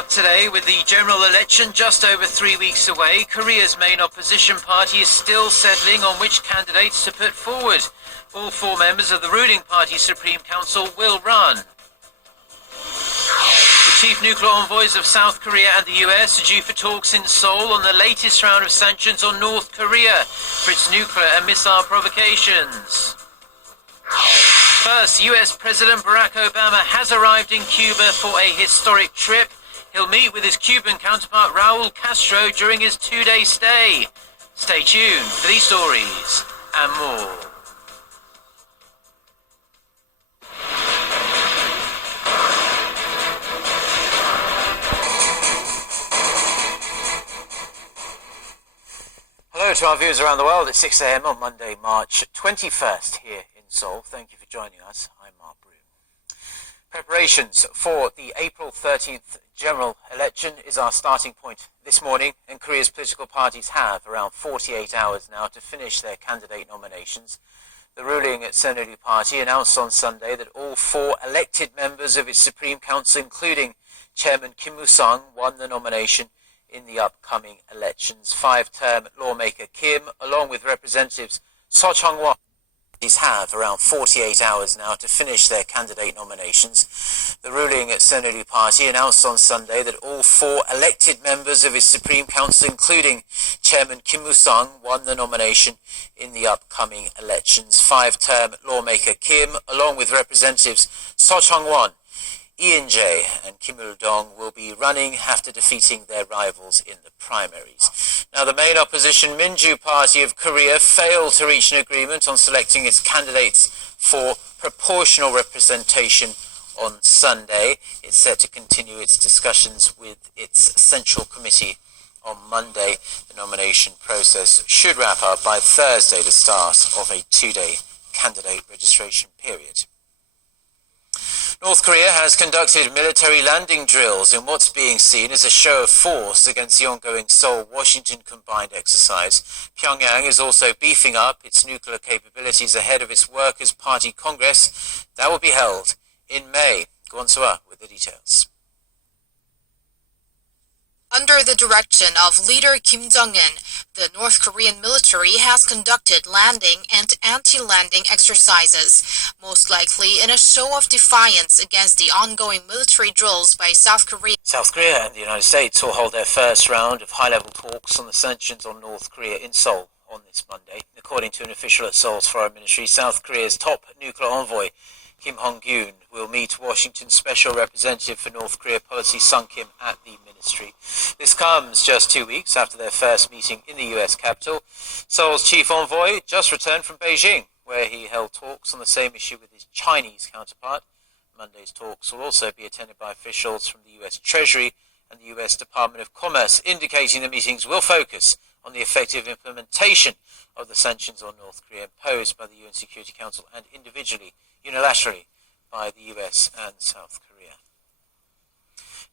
up today with the general election just over 3 weeks away. Korea's main opposition party is still settling on which candidates to put forward. All 4 members of the ruling party's Supreme Council will run. The chief nuclear envoys of South Korea and the US are due for talks in Seoul on the latest round of sanctions on North Korea for its nuclear and missile provocations. First, US President Barack Obama has arrived in Cuba for a historic trip. He'll meet with his Cuban counterpart Raul Castro during his 2-day stay. Stay tuned for these stories and more. Hello to our viewers around the world at 6 a.m. on Monday, March 21st here in Seoul. Thank you for joining us. I'm Mark Broom. Preparations for the April 13th general election is our starting point this morning, and Korea's political parties have around 48 hours now to finish their candidate nominations. The ruling Saenuri Party announced on Sunday that all 4 elected members of its Supreme Council, including Chairman Kim Woo-sung, won the nomination in the upcoming elections. 5-term lawmaker Kim, along with representatives So Chung-won, have around 48 hours now to finish their candidate nominations. The ruling Saenuri Party announced on Sunday that all 4 elected members of its Supreme Council, including Chairman Kim Woo-sung, won the nomination in the upcoming elections. 5-term lawmaker Kim, along with representatives So Chung-won, Lee In-jae and Kim Il-dong will be running after defeating their rivals in the primaries. Now, the main opposition Minju Party of Korea failed to reach an agreement on selecting its candidates for proportional representation on Sunday. It's set to continue its discussions with its Central Committee on Monday. The nomination process should wrap up by Thursday, the start of a 2-day candidate registration period. North Korea has conducted military landing drills in what's being seen as a show of force against the ongoing Seoul-Washington combined exercise. Pyongyang is also beefing up its nuclear capabilities ahead of its Workers' Party Congress that will be held in May. Kwon Soo-ah with the details. Under the direction of leader Kim Jong-un, the North Korean military has conducted landing and anti-landing exercises, most likely in a show of defiance against the ongoing military drills by South Korea. South Korea and the United States will hold their first round of high-level talks on the sanctions on North Korea in Seoul on this Monday. According to an official at Seoul's foreign ministry, South Korea's top nuclear envoy Kim Hong-gyun will meet Washington's Special Representative for North Korea Policy Sung Kim at the ministry. This comes just 2 weeks after their first meeting in the US capital. Seoul's chief envoy just returned from Beijing, where he held talks on the same issue with his Chinese counterpart. Monday's talks will also be attended by officials from the US Treasury and the US Department of Commerce, indicating the meetings will focus on the effective implementation of the sanctions on North Korea imposed by the UN Security Council and unilaterally by the US and South Korea.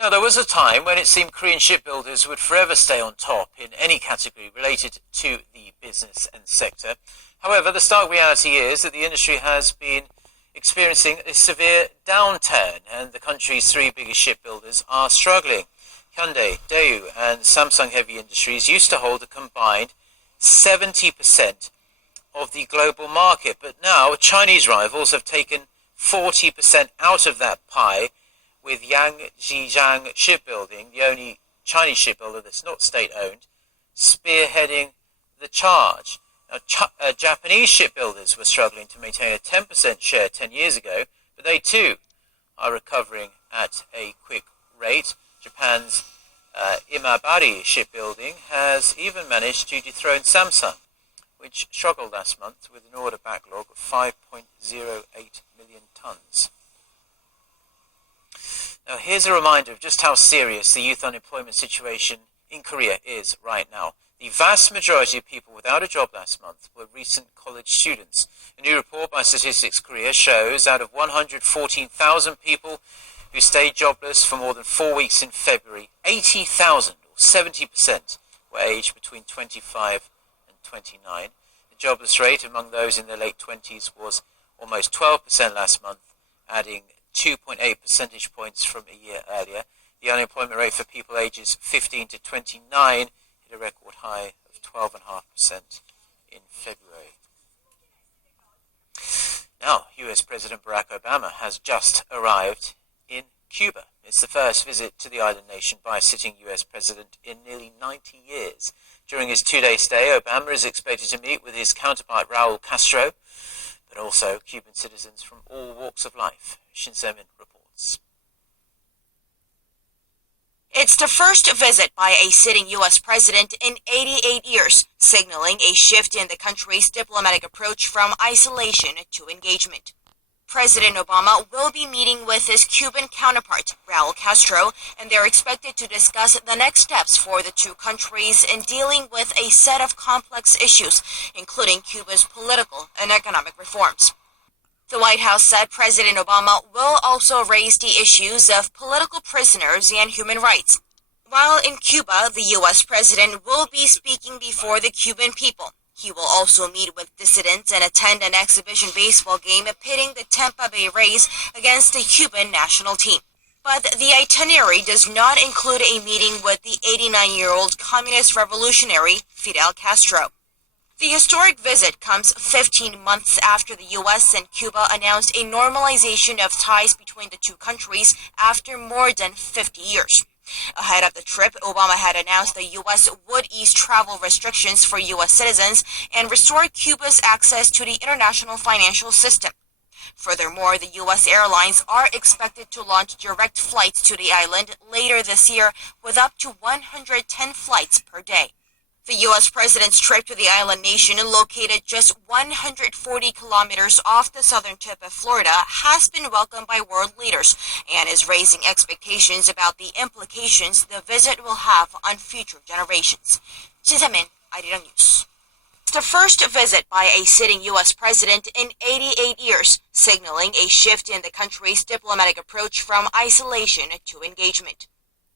Now, there was a time when it seemed Korean shipbuilders would forever stay on top in any category related to the business and sector. However, the stark reality is that the industry has been experiencing a severe downturn, and the country's 3 biggest shipbuilders are struggling. Hyundai, Daewoo and Samsung Heavy Industries used to hold a combined 70% of the global market, but now Chinese rivals have taken 40% out of that pie, with Yangjiang Shipbuilding, the only Chinese shipbuilder that's not state-owned, spearheading the charge. Now, Japanese shipbuilders were struggling to maintain a 10% share 10 years ago, but they too are recovering at a quick rate. Japan's Imabari Shipbuilding has even managed to dethrone Samsung, which struggled last month with an order backlog of 5.08 million tons. Now, here's a reminder of just how serious the youth unemployment situation in Korea is right now. The vast majority of people without a job last month were recent college students. A new report by Statistics Korea shows out of 114,000 people who stayed jobless for more than 4 weeks in February, 80,000, or 70%, were aged between 25 and 29. The jobless rate among those in their late 20s was almost 12% last month, adding 2.8 percentage points from a year earlier. The unemployment rate for people ages 15 to 29 hit a record high of 12.5% in February. Now, US President Barack Obama has just arrived in Cuba. It's the first visit to the island nation by a sitting US president in nearly 90 years. During his two-day stay, Obama is expected to meet with his counterpart Raul Castro, but also Cuban citizens from all walks of life. Shin Se-min reports. It's the first visit by a sitting U.S. president in 88 years, signaling a shift in the country's diplomatic approach from isolation to engagement. President Obama will be meeting with his Cuban counterpart, Raul Castro, and they're expected to discuss the next steps for the two countries in dealing with a set of complex issues, including Cuba's political and economic reforms. The White House said President Obama will also raise the issues of political prisoners and human rights. While in Cuba, the U.S. president will be speaking before the Cuban people. He will also meet with dissidents and attend an exhibition baseball game pitting the Tampa Bay Rays against the Cuban national team. But the itinerary does not include a meeting with the 89-year-old communist revolutionary Fidel Castro. The historic visit comes 15 months after the U.S. and Cuba announced a normalization of ties between the two countries after more than 50 years. Ahead of the trip, Obama had announced the U.S. would ease travel restrictions for U.S. citizens and restore Cuba's access to the international financial system. Furthermore, the U.S. airlines are expected to launch direct flights to the island later this year with up to 110 flights per day. The U.S. president's trip to the island nation, located just 140 kilometers off the southern tip of Florida, has been welcomed by world leaders and is raising expectations about the implications the visit will have on future generations. Shin Se-min, Arirang News. It's the first visit by a sitting U.S. president in 88 years, signaling a shift in the country's diplomatic approach from isolation to engagement.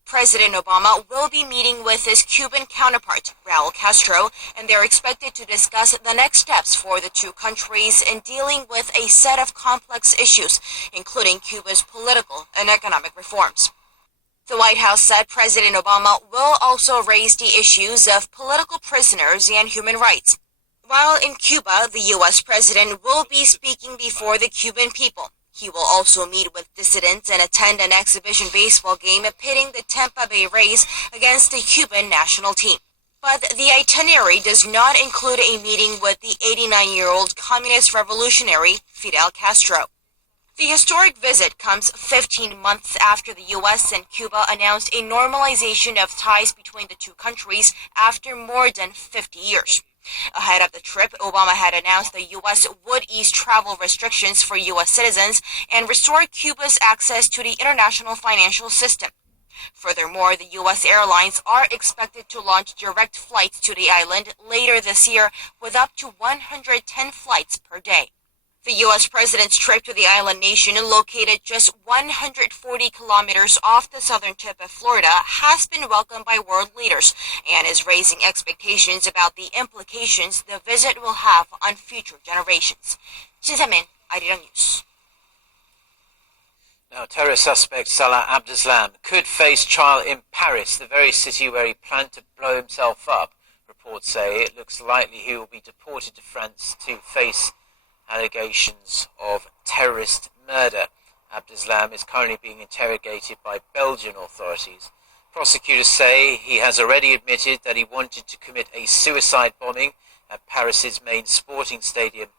President Obama will be meeting with his Cuban counterpart, Raul Castro, and they're expected to discuss the next steps for the two countries in dealing with a set of complex issues, including Cuba's political and economic reforms. The White House said President Obama will also raise the issues of political prisoners and human rights. While in Cuba, the U.S. president will be speaking before the Cuban people. He will also meet with dissidents and attend an exhibition baseball game pitting the Tampa Bay Rays against the Cuban national team. But the itinerary does not include a meeting with the 89-year-old communist revolutionary Fidel Castro. The historic visit comes 15 months after the U.S. and Cuba announced a normalization of ties between the two countries after more than 50 years. Ahead of the trip, Obama had announced the U.S. would ease travel restrictions for U.S. citizens and restore Cuba's access to the international financial system. Furthermore, the U.S. airlines are expected to launch direct flights to the island later this year with up to 110 flights per day. The U.S. president's trip to the island nation, located just 140 kilometers off the southern tip of Florida, has been welcomed by world leaders and is raising expectations about the implications the visit will have on future generations. Shin Se-min, Arirang News. Now, terror suspect Salah Abdeslam could face trial in Paris, the very city where he planned to blow himself up. Reports say it looks likely he will be deported to France to face allegations of terrorist murder. Abdeslam is currently being interrogated by Belgian authorities. Prosecutors say he has already admitted that he wanted to commit a suicide bombing at Paris's main sporting stadium,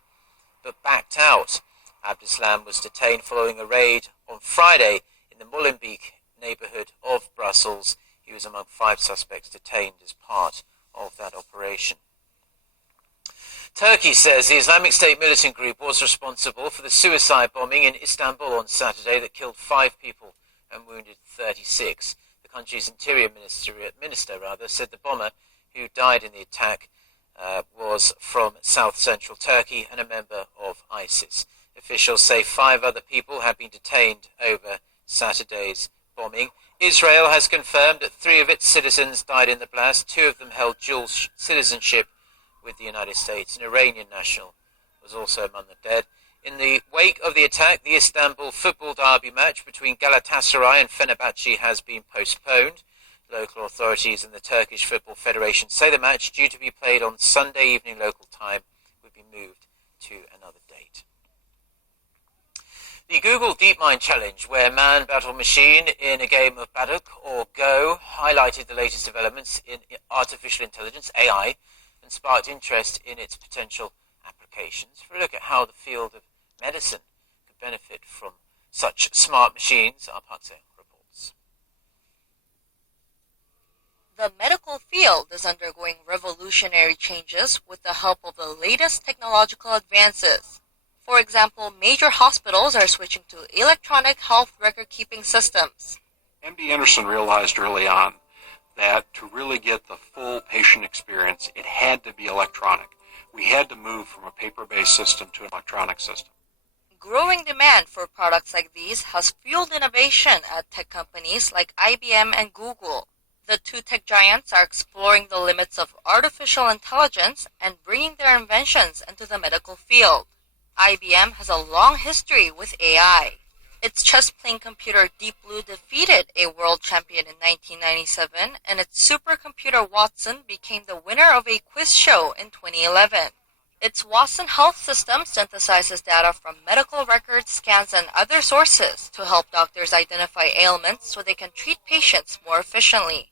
but backed out. Abdeslam was detained following a raid on Friday in the Molenbeek neighbourhood of Brussels. He was among 5 suspects detained as part of that operation. Turkey says the Islamic State militant group was responsible for the suicide bombing in Istanbul on Saturday that killed 5 people and wounded 36. The country's interior minister said the bomber, who died in the attack, was from south-central Turkey and a member of ISIS. Officials say 5 other people have been detained over Saturday's bombing. Israel has confirmed that 3 of its citizens died in the blast. 2 of them held dual citizenship with the United States. An Iranian national was also among the dead. In the wake of the attack, the Istanbul football derby match between Galatasaray and Fenerbahce has been postponed. Local authorities and the Turkish Football Federation say the match, due to be played on Sunday evening local time, would be moved to another date. The Google DeepMind Challenge, where man battle machine in a game of Baduk or Go, highlighted the latest developments in artificial intelligence, AI, and sparked interest in its potential applications. For a look at how the field of medicine could benefit from such smart machines, our Pakse reports. The medical field is undergoing revolutionary changes with the help of the latest technological advances. For example, major hospitals are switching to electronic health record-keeping systems. MD Anderson realized early on that to really get the full patient experience, it had to be electronic. We had to move from a paper-based system to an electronic system. Growing demand for products like these has fueled innovation at tech companies like IBM and Google. The two tech giants are exploring the limits of artificial intelligence and bringing their inventions into the medical field. IBM has a long history with AI. Its chess-playing computer Deep Blue defeated a world champion in 1997, and its supercomputer Watson became the winner of a quiz show in 2011. Its Watson Health system synthesizes data from medical records, scans, and other sources to help doctors identify ailments so they can treat patients more efficiently.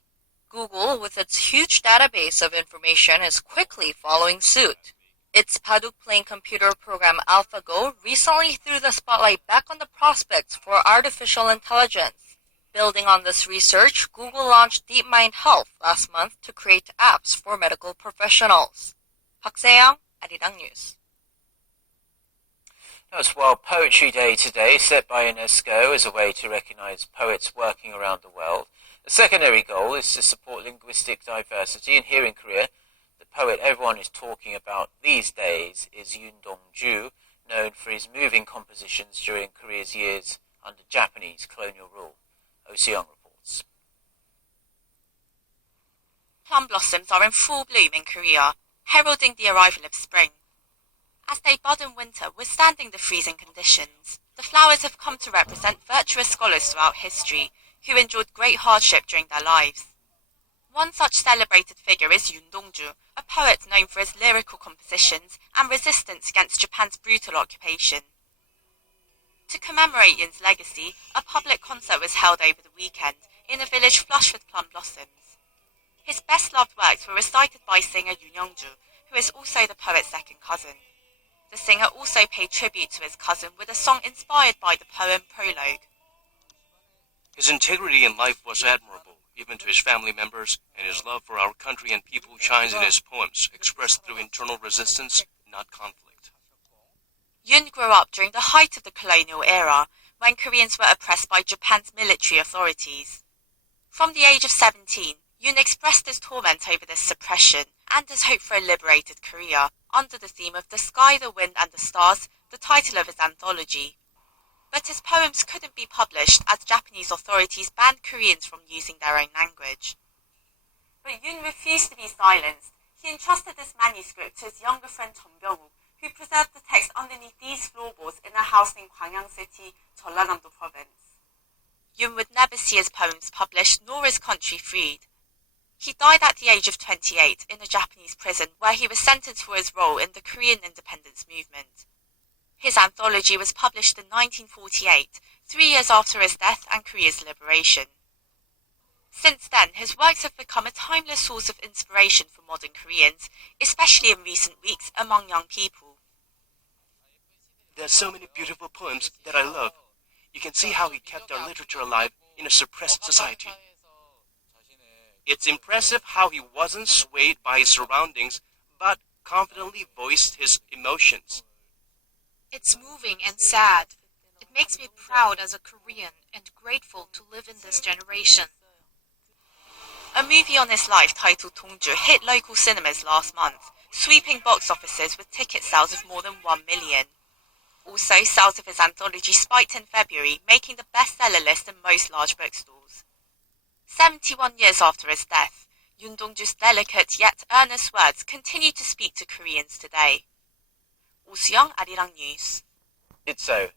Google, with its huge database of information, is quickly following suit. Its Baduk playing computer program AlphaGo recently threw the spotlight back on the prospects for artificial intelligence. Building on this research, Google launched DeepMind Health last month to create apps for medical professionals. 박세영, 아리랑 뉴스. It's World Poetry Day today, set by UNESCO as a way to recognize poets working around the world. The secondary goal is to support linguistic diversity, and here in Korea, the poet everyone is talking about these days is Yoon Dong-ju, known for his moving compositions during Korea's years under Japanese colonial rule. Oh Seong reports. Plum blossoms are in full bloom in Korea, heralding the arrival of spring. As they bud in winter, withstanding the freezing conditions, the flowers have come to represent virtuous scholars throughout history who endured great hardship during their lives. One such celebrated figure is Yoon Dong-ju, a poet known for his lyrical compositions and resistance against Japan's brutal occupation. To commemorate Yoon's legacy, a public concert was held over the weekend in a village flush with plum blossoms. His best-loved works were recited by singer Yoon Young-ju, who is also the poet's second cousin. The singer also paid tribute to his cousin with a song inspired by the poem Prologue. His integrity in life was admirable, even to his family members, and his love for our country and people shines in his poems, expressed through internal resistance, not conflict. Yoon grew up during the height of the colonial era, when Koreans were oppressed by Japan's military authorities. From the age of 17, Yoon expressed his torment over this suppression and his hope for a liberated Korea, under the theme of The Sky, the Wind and the Stars, the title of his anthology. But his poems couldn't be published as Japanese authorities banned Koreans from using their own language. But Yoon refused to be silenced. He entrusted this manuscript to his younger friend Chon Byung-woo, who preserved the text underneath these floorboards in a house in Gwangyang City, Jeollanam-do province. Yoon would never see his poems published nor his country freed. He died at the age of 28 in a Japanese prison where he was sentenced for his role in the Korean independence movement. His anthology was published in 1948, 3 years after his death and Korea's liberation. Since then, his works have become a timeless source of inspiration for modern Koreans, especially in recent weeks among young people. There are so many beautiful poems that I love. You can see how he kept our literature alive in a suppressed society. It's impressive how he wasn't swayed by his surroundings, but confidently voiced his emotions. It's moving and sad. It makes me proud as a Korean and grateful to live in this generation. A movie on his life titled Dong-ju hit local cinemas last month, sweeping box offices with ticket sales of more than 1 million. Also, sales of his anthology spiked in February, making the bestseller list in most large bookstores. 71 years after his death, Yoon Dong-ju's delicate yet earnest words continue to speak to Koreans today. 오수영, 아리랑 뉴스. did so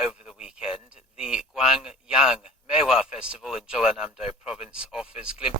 over the weekend. The Gwangyang Meihua Festival in Jeollanam-do Province offers glimpses